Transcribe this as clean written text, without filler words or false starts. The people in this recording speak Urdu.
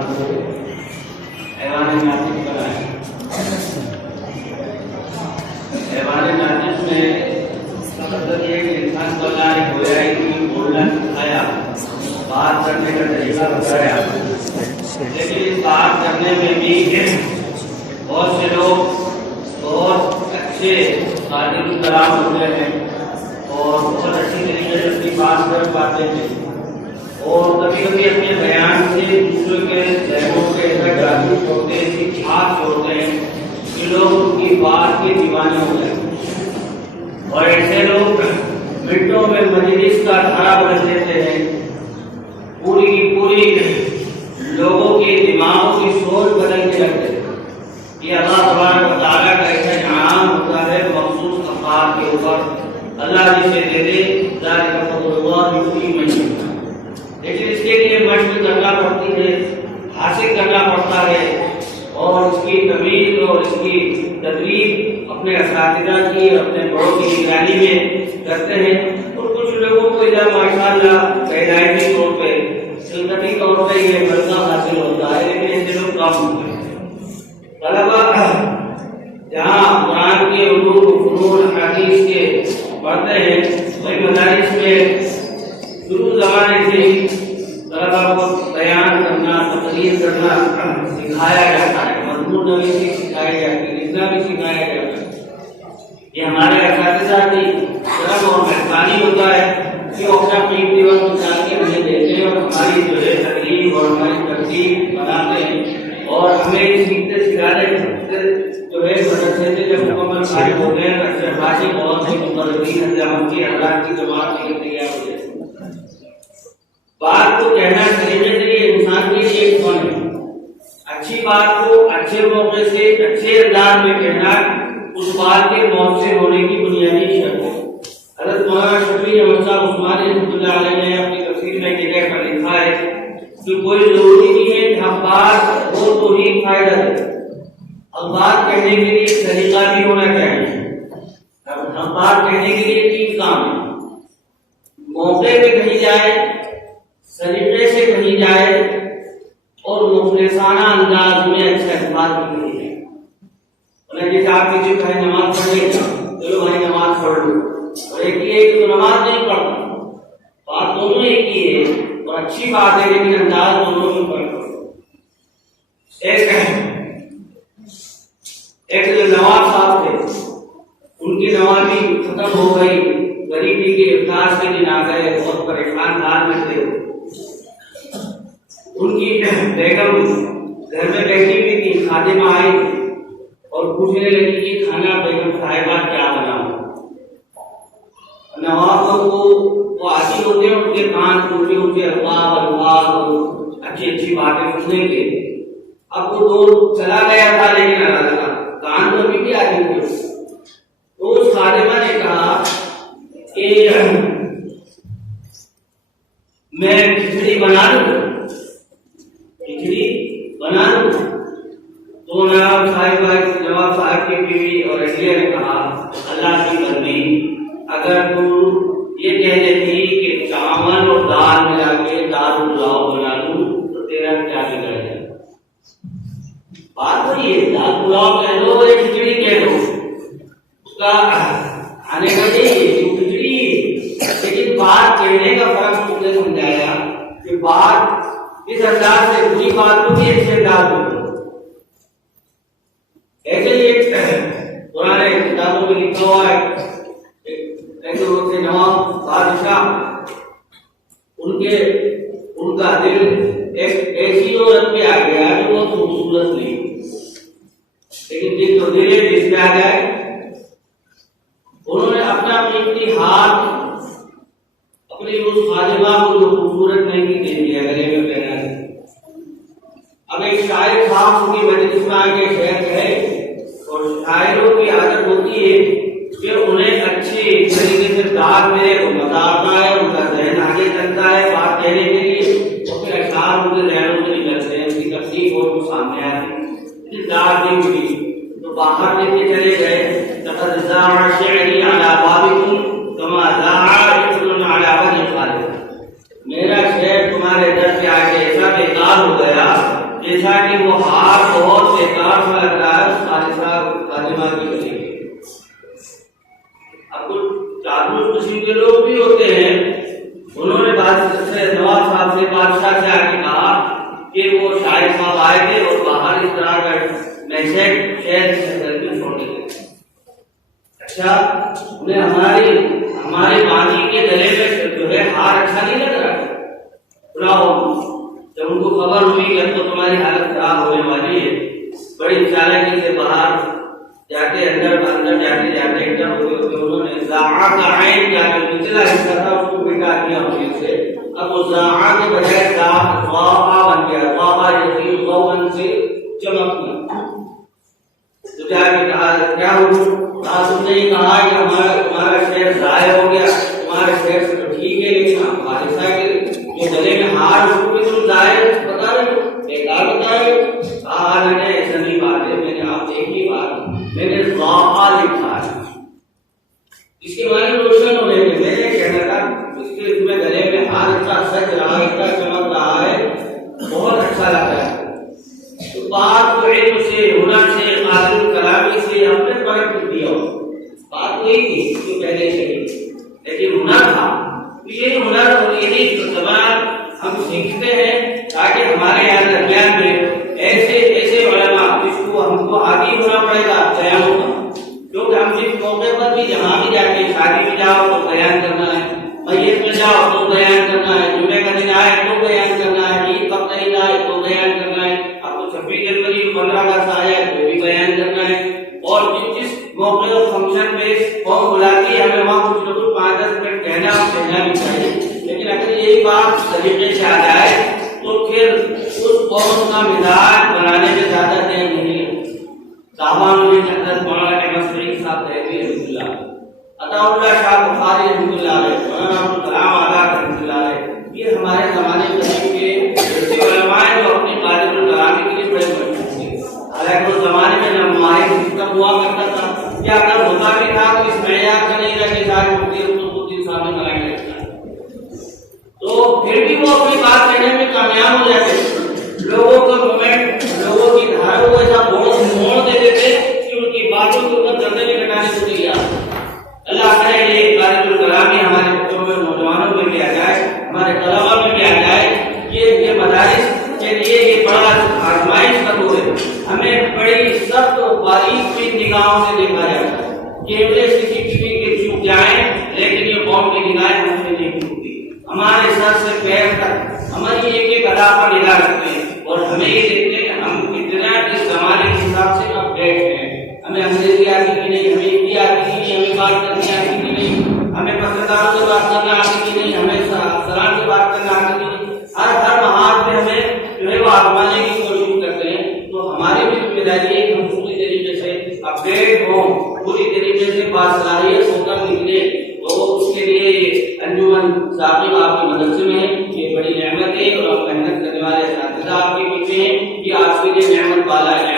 انسان کو حیوان ناطق بنایا۔ حیوان ناطق میں مطلب یہ کہ انسان کو اللہ نے گویائی کی بولنا سکھایا، بات کرنے کا طریقہ بتایا، لیکن اس بات کرنے میں بھی بہت سے لوگ بہت اچھے صادق کلام ہوتے ہیں اور بہت اچھی طریقے سے اپنی بات کر پاتے ہیں، اور کبھی کبھی اپنے بیان سے دوسروں کے ذہنوں کے ایسا جادو چھوڑتے ہیں، ایسی چھاپ چھوڑتے ہیں کہ لوگ ان کی بات کے دیوانے ہو جاتے ہیں، اور ایسے لوگ منٹوں میں مجلس کا دھارا بدل دیتے ہیں، پوری کی پوری لوگوں کے دماغوں کی سوچ بدل کے رکھتے ہیں۔ یہ اللہ تبارک و تعالیٰ کا ایسا انعام ہوتا ہے مخصوص افراد کے اوپر، اللہ جسے دے دے ذالک فضل اللہ یؤتیہ من یشاء، لیکن اس کے لیے مشق کرنا پڑتی ہے، حاصل کرنا پڑتا ہے، اور اس کی تمیز اور اس کی تدریب اپنے اساتذہ کی اپنے بڑوں کی نگرانی میں کرتے ہیں۔ اور کچھ لوگوں کو ادھر ماشاء اللہ پیدائشی طور پہ سلطنتی طور پہ یہ مرتبہ حاصل ہوتا ہے، لیکن ایسے لوگ کام ہوتے ہیں۔ طلبہ جہاں قرآن کے علوم فنون حدیث کے پڑھتے ہیں، وہی مدارس میں شروع زمانے سے طلبہ کو بیان کرنا، تقریر کرنا سکھایا جاتا ہے، مضمون نویسی سکھائی جاتی ہے، لکھنا بھی سکھایا جاتا ہے۔ یہ ہمارے اساتذہ کی طرف اور مہربانی ہوتا ہے کہ وہ اپنا قیمتی وقت نکال کے ہمیں دیتے ہیں اور ہماری جو ہے تقریر اور ہماری ترتیب بناتے ہیں، اور ہمیں سیکھتے سکھانے جو ہے مدرسے سے جب مکمل فارغ ہو گئے اکثر باتیں بہت سی مقررین حضرات کی اللہ کی جماعت کے لیے تیار ہو جائے۔ بات کو کہنا سمجھنے کے لیے انسان کے لیے ایک فن ہے، اچھی بات کو اچھے موقع سے اچھے انداز میں کہنا اس بات کے مؤثر ہونے کی بنیادی شرط ہے۔ حضرت مولانا شفیع احمد صاحب عثمانی رحمۃ اللہ علیہ نے اپنی تفسیر میں ایک جگہ پر لکھا ہے کہ کوئی ضروری نہیں ہے کہ ہم بات ہو تو ہی فائدہ دے، اب بات کہنے کے لیے طریقہ بھی ہونا چاہیے۔ ہم بات کہنے کے لیے تین کام ہے، موقع پہ کہی جائے، سلیقے سے کہی جائے، اور مخلصانہ انداز میں اچھے الفاظ میں کہی جائے۔ انہیں جیسے آپ کسی بھائی نماز پڑھے گا، چلو بھائی نماز پڑھ لو، اور ایک یہ کہ تو نماز نہیں پڑھتا، بات دونوں ایک ہی ہے اور اچھی بات ہے، لیکن انداز دونوں میں فرق ہے۔ ایک نواب صاحب تھے، ان کی نوابی ختم ہو گئی، غریبی کے افطار کے دن آ گئے، بہت پریشان حال میں تھے۔ ان کی بیگم گھر میں بیٹھی ہوئی تھی، خادمہ آئی اور پوچھنے لگی کہ کھانا بیگم صاحبہ کیا بناؤں؟ نواب کو وہ عادی ہوتے ہیں ان کے کان ٹوٹے، ان کے الفاظ اور اچھی اچھی باتیں سننے کے۔ اب وہ دور چلا گیا تھا لیکن کان تو بھی آدمی تھے۔ تو اس خادمہ نے کہا کہ میں کھچڑی بنا لوں، کھچڑی بنا لوں۔ تو نواب صاحب کی بیوی اور اہلیہ نے کہا اللہ کی مرضی، اگر تو یہ کہہ دیتی کہ چاول اور دال ملا کے دال پلاؤ بنا لوں تو تیرا کیا بگڑ جائے؟ بات تو یہ دال پلاؤ کہہ دو یا کھچڑی کہہ دو، اس کا آنے کا نہیں کھچڑی، لیکن بات کہنے کا فرق تم نے سمجھایا کہ بات اس انداز سے بری بات کو بھی اچھے انداز میں۔ ایسے ہی ایک پرانے کتابوں میں لکھا ہوا ہے، نواب بادشاہ ان کا دل ایک ایسی عورت پہ آ گیا جو بہت خوبصورت نہیں، لیکن جس کو دل جس پہ آ گئے انہوں نے اپنا قیمتی ہاتھ اپنی اس خادمہ کو جو خوبصورت نہیں دے دیا گلے میں پہنا دیا۔ اب ایک شاعر صاحب ان کی مجلس میں آ کے شعر کہے، اور شاعروں کی عادت ہوتی ہے کہ انہیں اچھی طریقے سے داد میں مزہ آتا ہے، ان کا ذہن آگے چلتا ہے بات کہنے کے لیے، اور پھر اشعار ان کے ذہنوں سے نکلتے ہیں، ان کی تفصیل اور سامنے آتی ہے، داد نہیں ہوئی تو باہر لے کے چلے گئے۔ لقد ذاع شعری علی بابکم کما ذاع رجل علی وجه خالد، میرا شعر تمہارے در پہ آ کے ایسا بیکار ہو گیا جیسا کہ وہ ہار بہت بیکار سا لگ رہا ہے خالصہ خادمہ کی وجہ سے. اب کچھ چاروں قسم کے لوگ بھی ہوتے ہیں، انہوں نے نواب صاحب سے بادشاہ سے آ کے کہا کہ وہ شاعر صاحب آئے تھے اور باہر اس طرح کا میسج شہر میں چھوڑ دیتے. اچھا انہیں ہمارے بانی کے گلے میں جو ہے ہار اچھا نہیں لگ رہا. سناؤ جب ان کو خبر ہوئی کہ تو تمہاری حالت خراب ہونے والی ہے، بڑی چالاکی سے باہر جاتے اندر جاتے انہوں نے زاعا کا عین کیا جو نچلا حصہ تھا اس کو مٹا دیا مشین سے. اب وہ زاعا کے بجائے ضاعا بن گیا. ضاعا یعنی ضوءن سے چمکنا. تو جا کے کہا کیا ہوا؟ تم نے کہا کہ ہمارا شہر ضائع ہو گیا، تمہارا شہر سے تو ٹھیک ہے، لیکن بادشاہ کے جو گلے میں ہار اس کو بھی تم ضائع بتا رہے ہو، بیکار بتا رہے ہو. کہا میں نے ایسا نہیں بات ہے، میں نے آپ ایک ہی بات میں نے ضاعا لکھا ہے. اس کے معنی روشن ہونے میں میں نے کہنا تھا اس کے میں گلے میں ہار اتنا سج رہا ہے، اتنا چمک رہا ہے، بہت اچھا لگ رہا ہے. تو بات تو علم سے، ہنر سے، قادر کلامی سے ہم نے فرق نہیں دیا. بات وہی تھی جو پہلے سے لیکن ہنر تھا. یہ ہنر اور یہی زبان ہم سیکھتے ہیں تاکہ ہمارے یہاں درمیان میں ایسے علماء جس کو ہم کو عادی ہونا پڑے گا بیانوں کا. کیونکہ ہم جس موقع پر بھی جہاں بھی جاتے ہیں، شادی میں جاؤ تو بیان کرنا ہے، میت میں جاؤ تو بیان کرنا ہے، جمعے کا دن آئے تو بیان کرنا ہے، عید کا دن آئے تو بیان کرنا ہے، اب تو 26 جنوری 15 اگست آیا تو بھی بیان کرنا ہے. اور جس موقع اور فنکشن میں قوم بلاتی ہے ہمیں وہاں کچھ نہ کچھ 5-10 منٹ کہنا بھی چاہیے. لیکن اگر یہی بات طریقے سے آ جائے تو پھر اس قوم کا مزاج بنانے میں زیادہ دیر نہیں ہے. صحابہ میں حضرت مولانا احمد شریف صاحب تحریر رحمۃ اللہ، عطا اللہ شاہ بخاری رحمۃ اللہ علیہ، مولانا عبدالکلام آزاد رحمۃ اللہ علیہ، یہ ہمارے زمانے کے ایسے علماء ہیں جو اپنے قادر الکلامی کے لیے بڑے مشہور تھے. حالانکہ اس زمانے میں نہ ماہر سسٹم ہوا کرتا تھا، یا اگر ہوتا بھی تھا تو اس معیار کا نہیں رہا کہ سارے مفتی الدین سامنے بنائے رکھتا ہے. تو پھر بھی وہ اپنی بات کہنے میں کامیاب ہو جاتے. لوگوں کا مومنٹ، لوگوں کی دھاروں کو ایسا موڑ دیتے تھے کہ ان کی باتوں کے اوپر دردے میں کٹانے کو تیار. اللہ کرے یہ قادر الکلامی ہمارے بچوں میں، نوجوانوں میں بھی آ جائے، ہمارے طلبا میں بھی آ جائے. یہ مدارس کے لیے یہ بڑا آزمائش کا دور ہے. ہمیں بڑی سخت و باریک بھی نگاہوں سے دیکھا جاتا ہے. کیمرے CCTV کے چوک جائیں لیکن یہ قوم کی نگاہیں ہم سے نہیں چوکتی. ہمارے سر سے پیر تک ہماری ایک ایک ادا پر نگاہ رکھتے ہیں اور ہمیں یہ دیکھتے ہیں کہ ہم کتنا اس زمانے کے حساب سے اپڈیٹ ہیں. ہمیں انگریزی آتی کہ نہیں، ہمیں ہندی آتی کہ نہیں، ہمیں بات کرنی آتی کہ نہیں، ہمیں پترکاروں سے بات کرنا آتی کہ نہیں، ہمیں افسران سے بات کرنا آتی کہ نہیں. ہر محاذ پہ ہمیں جو ہے وہ آزمانے کی کوشش کرتے ہیں. تو ہماری بھی ذمہ داری ہے کہ ہم پوری طریقے سے اپڈیٹ ہوں، پوری طریقے سے باصلاحیت ہو کر نکلے. تو اس کے لیے انجمن ثاقب آپ کی مدرسے میں ہے، یہ بڑی نعمت ہے اور محنت کرنے والے اساتذہ آپ کے پیچھے ہیں. یہ آپ کے لیے نعمت والا ہے.